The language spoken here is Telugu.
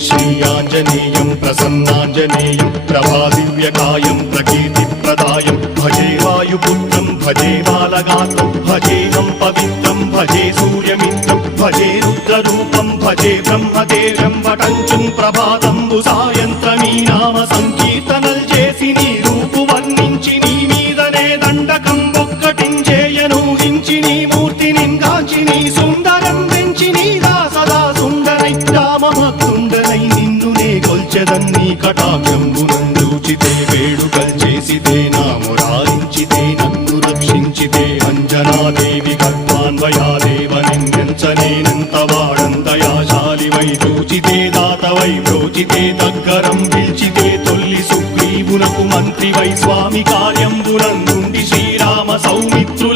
श्रीयाञ्जनेयं प्रसन्नाञ्जनेयं प्रभादिव्यकायं प्रकीर्तिप्रदायं भजे वायुपुत्रं भजे बालगात्रं भजेऽहं पवित्रं भजे सूर्यमित्रं भजे रुद्ररूपं भजे ब्रह्मदेव्यं वटञ्चं ప్రభాతంబు సాయంత్రమీ నామ సంకీర్తనల్ చేసి నీ రూపు వర్ణించి నీ మీదనే దండకం ఒక్కటించేయను హించి నీ మూర్తిని గాంచి నీ సుందరం పెంచి నీ దాసదా సుందరై రామభక్తుండనై నిన్నునే గొల్చెదన్ని కటాక్షంబునందూచితే వేడుకల్ చేసితే నా మురారించితే నన్ను రక్షించితే అంజనాదేవి గర్భాన్వయాదేవనెంచనేనంత వాడంతయాశాలివై చూచితే దాతవై బ్రోచితే దగ్గరం పిల్చితే తొల్లి సుగ్రీవునకు మంత్రివై స్వామి కార్యంబునందుండి శ్రీరామ సౌమిత్రు